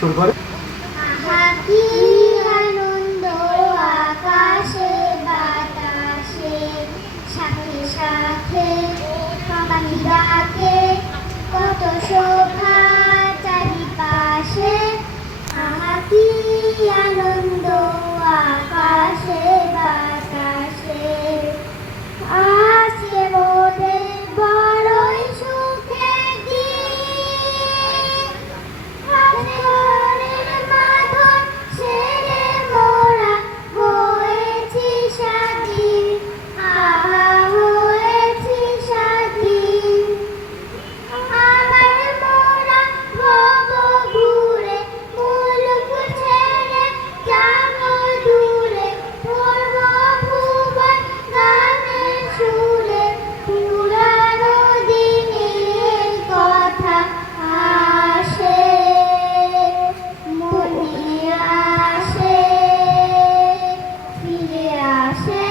শুরু করে। আহা কি আনন্দ আকাশে বাতাসে, সাথে সাথে পাখি ডাকে, কত শোভা চারিপাশে। আহা কি আনন্দ আকাশে বাতাসে, আজকে মোদের বড়ই সুখের দিন। হাজারের মাধন সেরে মোরা হয়েছি স্বাধীন, আহা হয়েছি স্বাধীন। আবার মোরা হব ঘুরে মুলুক ছেড়ে, যাবো দূরে পড়ব ভুবন গানের সুরে। পুরানো দিনের কথা আসে, মনে আসে, ফিরে আসে।